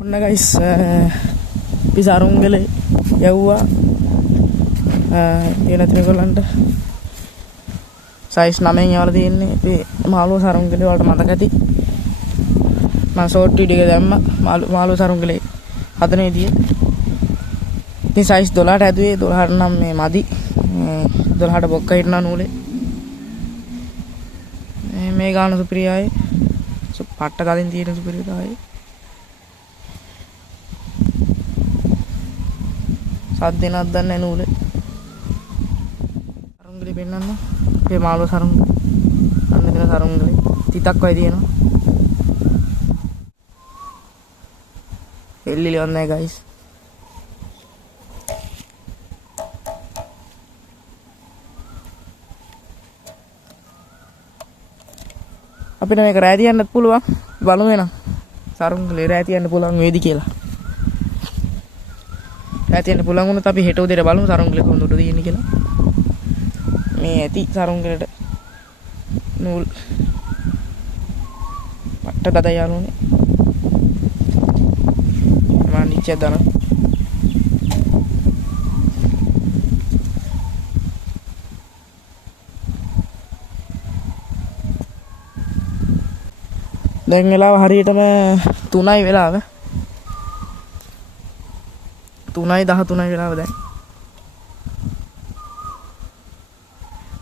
ඔන්න ගයිස් අපි සරුංගලේ යවුවා තියෙන ත්‍රිකොලන්ට සයිස් 9න් යවලා තියෙන්නේ අපි මාළුව සරුංගලේ වලට මතක ඇති මම ෂෝට් වීඩියෝ එක දැම්මා මාළුව සරුංගලේ හදන විදිය ඉතින් සයිස් 12ට ඇදුවේ 12ට නම් මේ මදි 12ට බොක්ක හිටනා නූලේ මේ ගාන සුපිරියයි පට්ට කලින් තියෙන සුපිරියයි सात दिन दन्ने नूले सरुंगली पेन्नन्न पे मालो सरुंग अंदर सरुंगली तितक कोई दिए ना एल्ली ले गाइस අපි නම් මේක රෑ තියන්නත් පුළුවන් බලමු එන සරුංගලේ රෑ තියන්න පුළුවන් වේදි කියලා රෑ තියන්න පුළුවන් වුණොත් අපි හෙට උදේට බලමු සරුංගලේ කොහොමද උඩ තියෙන්නේ කියලා මේ ඇති සරුංගලේට නූල් පට්ට ගත යනුනේ මම නිච්චය දාන දැන් වෙලාව හරියටම 3යි වෙලාව 3:13 වෙලාව දැන්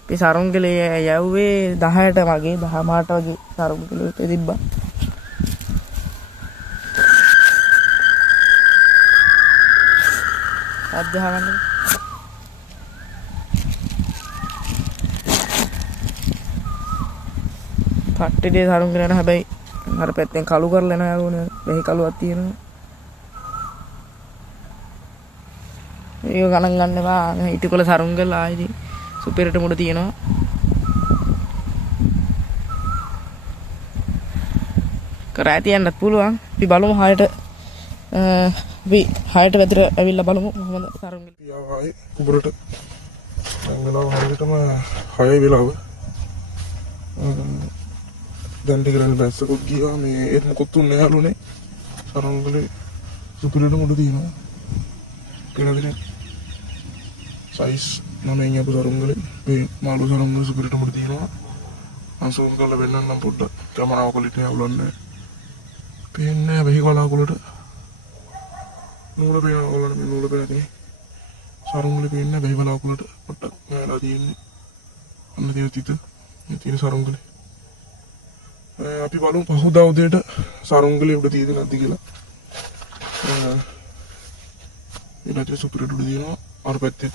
අපි සරුංගලේ යවුවේ 10ට වගේ 10:00ට වගේ සරුංගලේ තිබ්බා අධ්‍යාපන පට්ටේ සරුංගලේ යන හැබැයි අර පැත්තෙන් කළු කරලා යනවා යෝනේ මෙහි කළුවක් තියෙනවා ඒක ගණන් ගන්න එපා ඉතිකොල සරුංගල ආයිදි සුපිරට මුඩ තියෙනවා කරා තියන්නත් පුළුවන් අපි බලමු 6ට අපි 6ට විතර ඇවිල්ලා බලමු කොහොමද සරුංගල යාවයි උඹරට දැන් වෙලාව හරියටම 6යි වෙලාව දැන් ටික ගන්න බැස්සකුත් ගියා මේ ඒත් මොකොත් උන්නේ නෑලුනේ සරුංගලේ සුපිරට මුඩ තියෙනවා කියලා සයිස් 9න් යපු සරුංගලේ මේ මාළු සරුංගල සුපිරට මුඩ තියෙනවා අසෝම් කරලා වෙන්නනම් පොඩ්ඩක් කැමරාව කොලිට යවලන්නේ පේන්නේ වෙහි කලාකුලට නූල පේනවා ඔයාලට මේ නූල පේන්නේ සරුංගලේ පේන්නේ වෙහි කලාකුලට පොඩ්ඩක් මෙලා තියෙන්නේ අන්න තියෙන සරුංගලේ අපි බලමු පහුදා උදේට සරුංගලේ උඩ තියෙද නැද්ද කියලා ඊට සුපිරට උඩ තියෙනවා අර පැත්තේ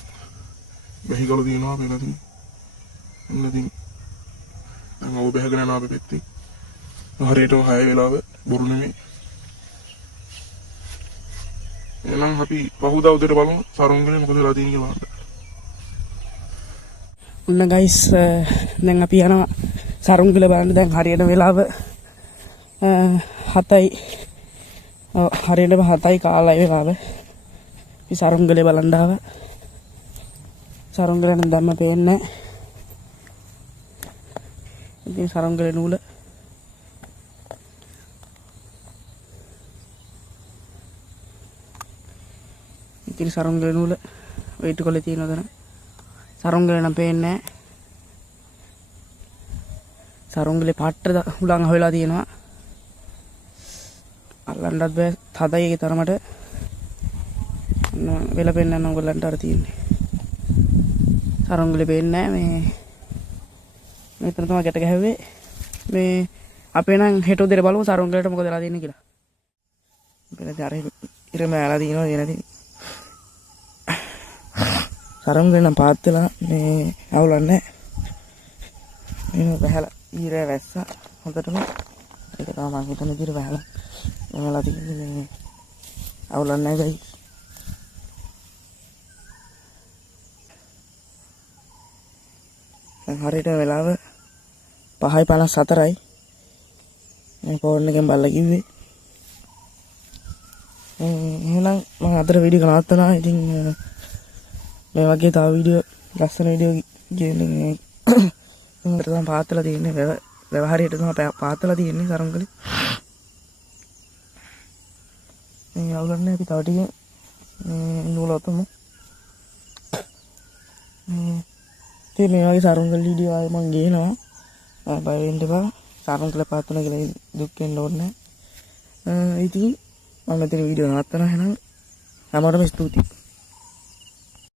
බැහිගල තියෙනවා වෙනදී එන්නදී දැන් ඔබ බැහැගෙන යනවා අපි පැත්තේ හරියටම 6 වෙලාව බොරු නෙමෙයි එහෙනම් අපි පහුදා උදේට බලමු සරුංගලේ මොකද වෙලා තියෙන්නේ කියලා ඔන්න ගයිස් දැන් අපි යනවා සරුංගල බලන්න දැන් හරියට වෙලාව 7යි හරියටම 7යි කාලයි වෙලාව අපි සරුංගලේ බලන්න ආවා සරුංගලේ නම් දැම්ම පේන්නේ ඉතින් සරුංගලේ නූල ඉතින් සරුංගලේ නූල වෙයිට් කොලේ තියෙනවද සරුංගලේ නම් පේන්නේ සරුංගලේ පාට්ට හුලං හොයලා තියෙනවා අල්ලන්නත් බෑ තදයි ඒකේ තරමට වෙල පෙන්නන්න ඕගොල්ලන්ට අර තියෙන්නේ සරුංගලේ පේන්නේ මේ මෙතන තමයි ගැට ගැහුවේ මේ අපේ නම් හෙට උදේට බලමු සරුංගලේට මොකද වෙලා තියෙන්නේ කියලා අපේ අර ඉර මෑලා තියෙනවා එනදී සරුංගලේ නම් පාත් වෙලා මේ අවුලන්නේ මේ බහැලා ඊර වැස්සා හොඳටම ඒක තමයි මම හිතන විදිහට බහැලා එමලා තියෙන්නේ මේ අවුලන්නේ නැහැ ගයි දැන් හරියට වෙලාව 5:54යි මේ ෆෝන් එකෙන් බලලා කිව්වේ එහෙනම් මම අතර වීඩියෝ එක නවත්තනවා ඉතින් මේ වගේ තව වීඩියෝ ලස්සන වීඩියෝ කියන්නේ තමයි පාත්තලා තියෙන්නේ වැව හරියට තමයි පාත්තලා තියෙන්නේ සරුංගලේ මේ අවුලන්නේ අපි තව ටික නූල ඔතමු. ඉතින් මේ වගේ සරුංගල වීඩියෝ ආයෙ මම ගේනවා. බය වෙන්න එපා. සරුංගල පාත් වෙන කියලා දුක් වෙන්න ඕනේ නැහැ. ඉතින් මම මෙතන වීඩියෝ නවත්තනවා. එහෙනම් හැමෝටම ස්තුතියි.